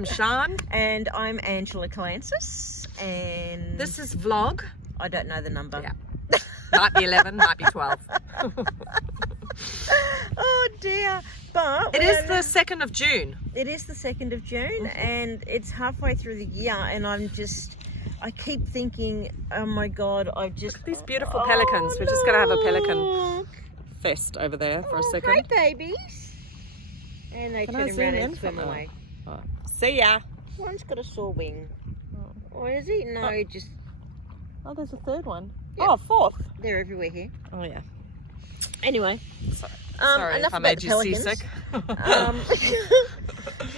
I'm Sian. And I'm Angela Clancis. And This is vlog. I don't know the number. Yeah. Might be 11, might be 12. Oh dear. But It is the 2nd of June. It is the 2nd of June, and it's halfway through the year, and I keep thinking, oh my God, These beautiful pelicans. We're just going to have a pelican look. fest over there for a Hey second. babies. And they Can I turn zoom around in and swim from- away. Oh. See ya. One's got a sore wing. Or is he? No, he just, Oh, there's a third one. Yep. Oh, fourth. they're everywhere here. Oh, yeah. Anyway. Sorry enough if I about made the you pelicans. seasick.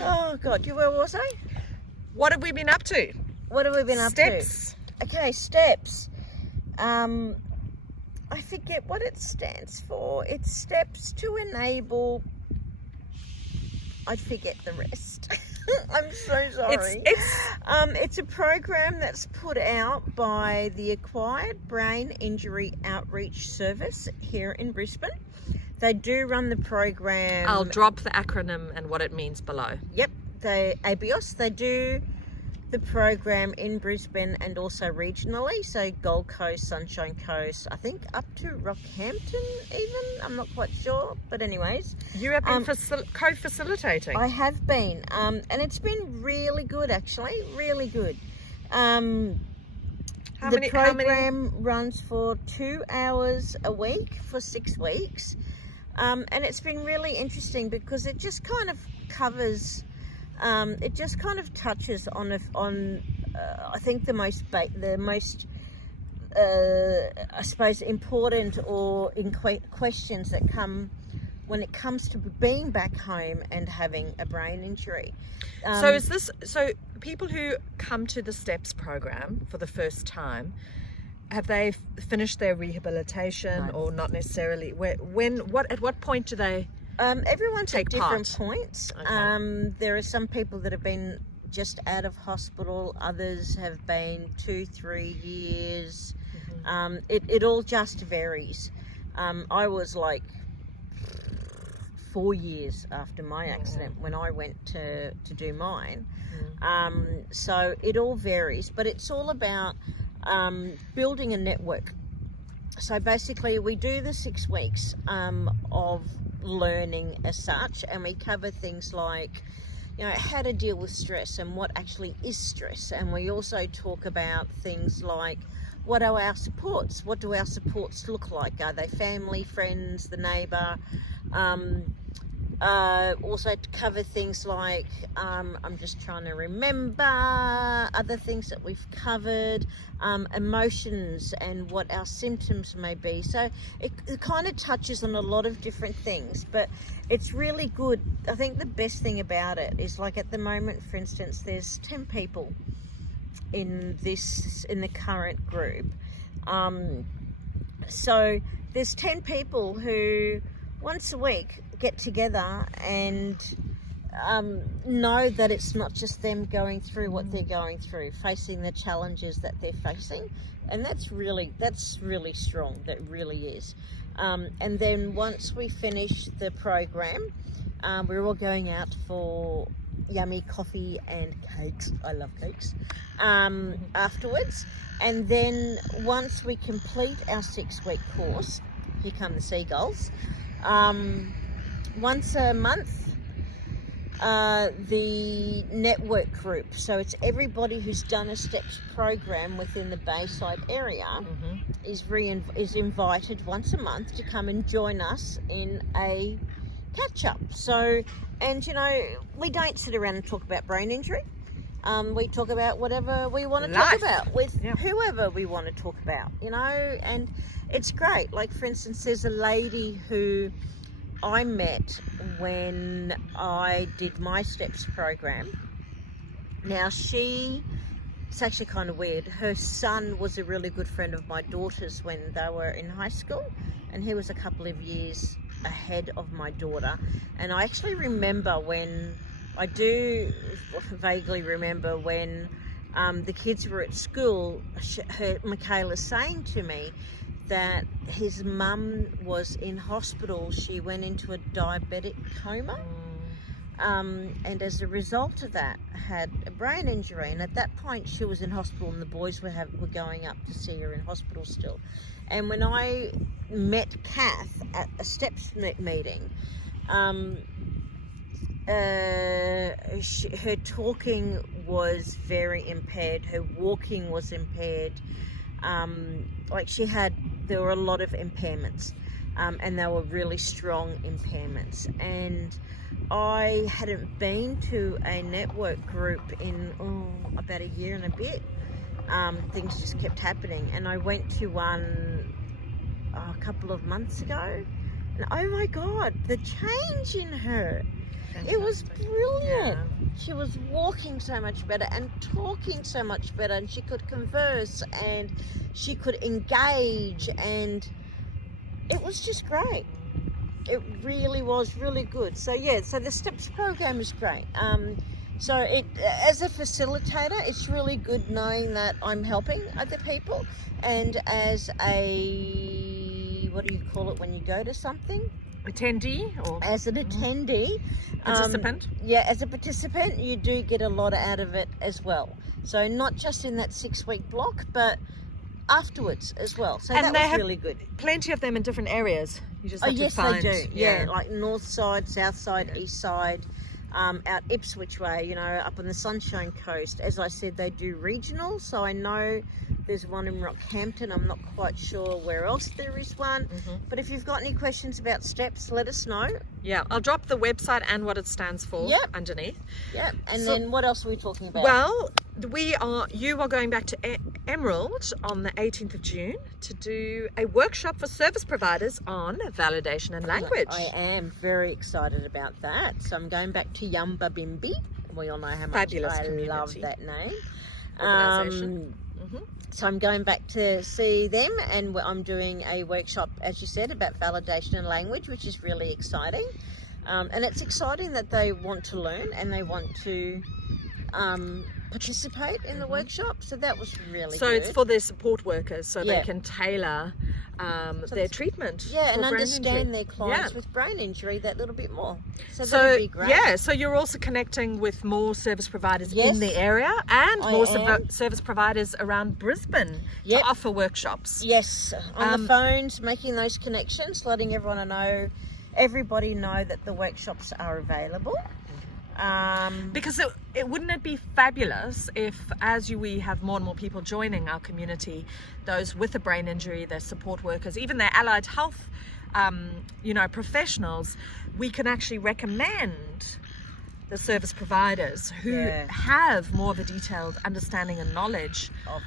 Oh God, where was I? What have we been up to? What have we been up Steps. to? Okay, steps. I forget what it stands for. It's steps to enable. I forget the rest. I'm so sorry. It's a program that's put out by the Acquired Brain Injury Outreach Service here in Brisbane. They do run the program. I'll drop the acronym and what it means below. Yep, ABIOS. They do the program in Brisbane and also regionally, so Gold Coast, Sunshine Coast, I think up to Rockhampton even, I'm not quite sure, but anyways. You have been co-facilitating. I have been, and it's been really good actually, really good. The program runs for 2 hours a week for 6 weeks, and it's been really interesting because it just kind of covers, it just kind of touches on I think the most I suppose important or questions that come when it comes to being back home and having a brain injury. So people who come to the STEPS program for the first time, have they finished their rehabilitation? No. Or not necessarily? At what point do they? Everyone's take at different part? points. Okay. There are some people that have been just out of hospital. Others have been 2-3 years. Mm-hmm. It all just varies. I was like 4 years after my accident when I went to do mine. So it all varies, but it's all about building a network. So basically we do the 6 weeks of learning as such, and we cover things like, you know, how to deal with stress and what actually is stress. And we also talk about things like, what are our supports? What do our supports look like? Are they family, friends, the neighbour? Also to cover things like, I'm just trying to remember other things that we've covered, emotions and what our symptoms may be. So it kind of touches on a lot of different things, but it's really good. I think the best thing about it is, like at the moment, for instance, there's 10 people in the current group. So there's 10 people who once a week get together and know that it's not just them going through what they're going through, facing the challenges that they're facing, and that's really strong. That really is. And then once we finish the program, we're all going out for yummy coffee and cakes. I love cakes. Afterwards, and then once we complete our 6-week course, here come the seagulls. Once a month, the network group, so it's everybody who's done a STEPS program within the Bayside area, is invited once a month to come and join us in a catch-up. So, and you know, we don't sit around and talk about brain injury. We talk about whatever we want to talk about with whoever we want to talk about, you know, and it's great. Like, for instance, there's a lady who I met when I did my STEPS program. Now, it's actually kind of weird. Her son was a really good friend of my daughter's when they were in high school, and he was a couple of years ahead of my daughter. And I actually remember I do vaguely remember when the kids were at school, Michaela saying to me that his mum was in hospital. She went into a diabetic coma. and as a result of that had a brain injury, and at that point she was in hospital and the boys were going up to see her in hospital still. And when I met Kath at a steps meeting, her talking was very impaired, her walking was impaired, there were a lot of impairments, and they were really strong impairments. And I hadn't been to a network group in about a year and a bit. Things just kept happening, and I went to one a couple of months ago, and oh my God, the change in her. It was brilliant. Yeah. She was walking so much better and talking so much better, and she could converse and she could engage, and it was just great. It really was really good. So yeah, so the STEPS program is great. So as a facilitator, it's really good knowing that I'm helping other people, and as a, what do you call it when you go to something? Attendee, or as an attendee, participant. Yeah, as a participant, you do get a lot out of it as well. So not just in that 6-week block, but afterwards as well. So and that was really good. Plenty of them in different areas. You just have to yes, find. They do. Yeah, like north side, south side, east side, out Ipswich way. You know, up on the Sunshine Coast. As I said, they do regional. So I know there's one in Rockhampton. I'm not quite sure where else there is one. But if you've got any questions about STEPS, let us know. Yeah, I'll drop the website and what it stands for underneath. Yep. And then what else are we talking about? Well, you are going back to Emerald on the 18th of June to do a workshop for service providers on validation and language. I am very excited about that. So I'm going back to Yumba Bimbi. We all know how much I love that name. Organisation. So I'm going back to see them, and I'm doing a workshop, as you said, about validation and language, which is really exciting. And it's exciting that they want to learn and they want to participate in the workshop. So that was really good. So it's for their support workers, so they can tailor their treatment. Yeah, and understand their clients with brain injury that little bit more. So that would be great. Yeah, so you're also connecting with more service providers in the area, and more service providers around Brisbane to offer workshops. Yes, on the phones, making those connections, letting everybody know that the workshops are available. Because wouldn't it be fabulous if, as we have more and more people joining our community, those with a brain injury, their support workers, even their allied health, professionals, we can actually recommend the service providers who have more of a detailed understanding and knowledge of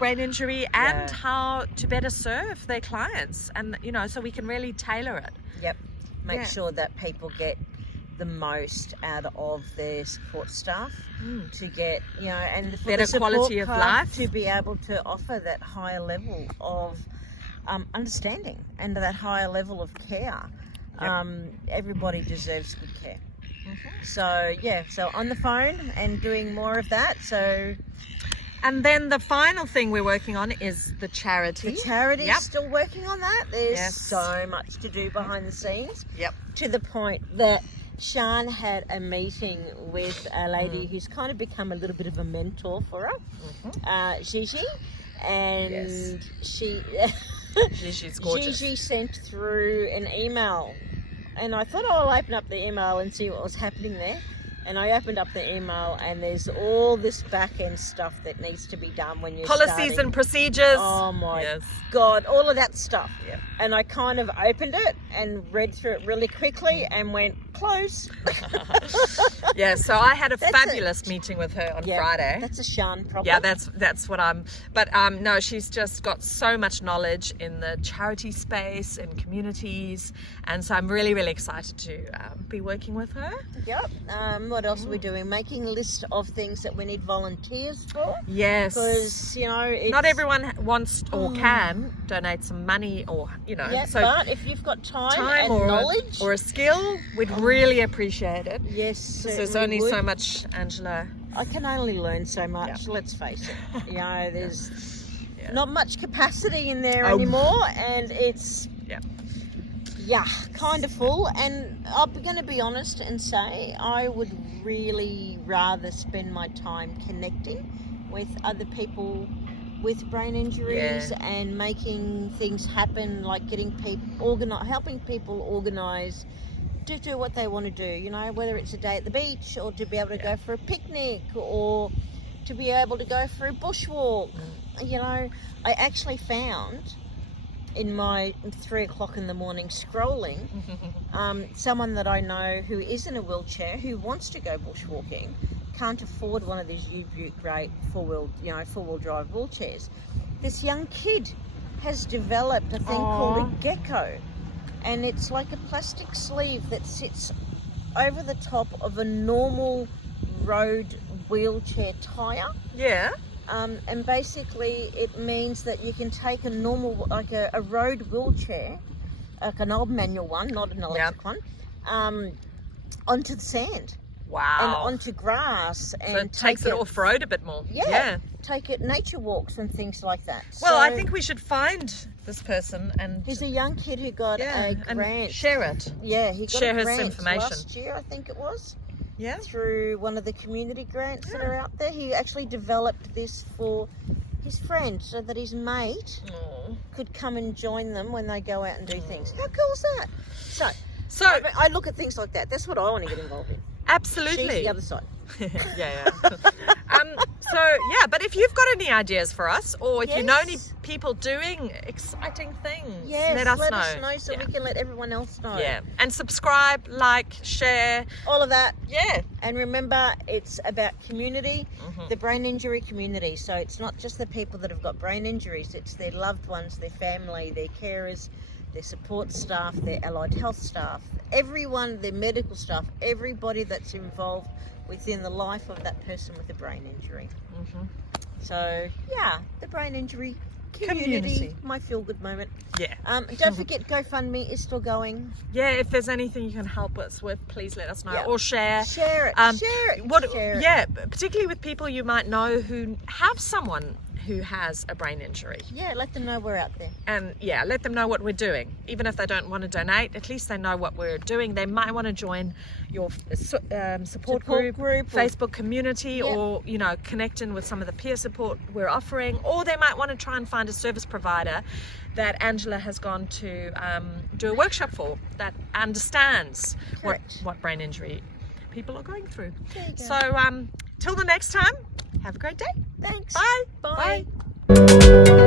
brain injury and how to better serve their clients, and so we can really tailor it. Yep, make sure that people get the most out of their support staff to get, and for better quality of life, to be able to offer that higher level of understanding and that higher level of care. Everybody deserves good care. So so on the phone and doing more of that. And then the final thing we're working on is the charity. The charity is still working on that. There's so much to do behind the scenes. To the point that Sian had a meeting with a lady who's kind of become a little bit of a mentor for her, Gigi, and Gigi's gorgeous. Gigi sent through an email, and I thought I'll open up the email and see what was happening there. And I opened up the email, and there's all this back-end stuff that needs to be done when you're policies and procedures. Oh my God, all of that stuff. And I kind of opened it and read through it really quickly and went, close. So I had a fabulous meeting with her on Friday. That's a Sian problem. Yeah, that's what but no, she's just got so much knowledge in the charity space and communities, and so I'm really, really excited to be working with her. What else are we doing? Making a list of things that we need volunteers for. Yes. Because, not everyone wants or can donate some money or, so but if you've got time and knowledge. Or a skill, we'd really appreciate it. Yes, there's only so much, Angela. I can only learn so much, let's face it. There's not much capacity in there anymore, and it's... Yeah, kind of full. And I'm going to be honest and say I would really rather spend my time connecting with other people with brain injuries and making things happen, like getting people helping people organise to do what they want to do, you know, whether it's a day at the beach or to be able to go for a picnic or to be able to go for a bushwalk. You know, I actually found in my 3 o'clock in the morning scrolling someone that I know who is in a wheelchair who wants to go bushwalking, can't afford one of these great four-wheel drive wheelchairs. This young kid has developed a thing called a gecko, and it's like a plastic sleeve that sits over the top of a normal road wheelchair tire. Yeah. And basically it means that you can take a normal, like a road wheelchair, like an old manual one, not an electric one, onto the sand. Wow. And onto grass. And so it takes it off-road a bit more. Yeah. Take it nature walks and things like that. Well, I think we should find this person and... He's a young kid who got a grant. And share it. Yeah, he got share a grant his information. last year, I think it was. Yeah. Through one of the community grants that are out there. He actually developed this for his friend so that his mate could come and join them when they go out and do things. How cool is that? So I look at things like that. That's what I want to get involved in. Absolutely. She's the other side. But if you've got any ideas for us, or if you know any people doing exciting things, let us know so we can let everyone else know. Yeah, and subscribe, like, share, all of that. Yeah. And remember, it's about community, the brain injury community. So it's not just the people that have got brain injuries, it's their loved ones, their family, their carers, their support staff, their allied health staff, everyone, their medical staff, everybody that's involved within the life of that person with a brain injury. So, the brain injury community, my feel-good moment. Yeah. Don't forget, GoFundMe is still going. Yeah, if there's anything you can help us with, please let us know. Or share. Share it. Share it. Yeah, particularly with people you might know who have someone who has a brain injury. Yeah, let them know we're out there. And let them know what we're doing. Even if they don't want to donate, at least they know what we're doing. They might want to join your support group Facebook community, or connect in with some of the peer support we're offering, or they might want to try and find a service provider that Angela has gone to do a workshop for, that understands what brain injury people are going through. So till the next time, have a great day. Thanks. Bye. Bye.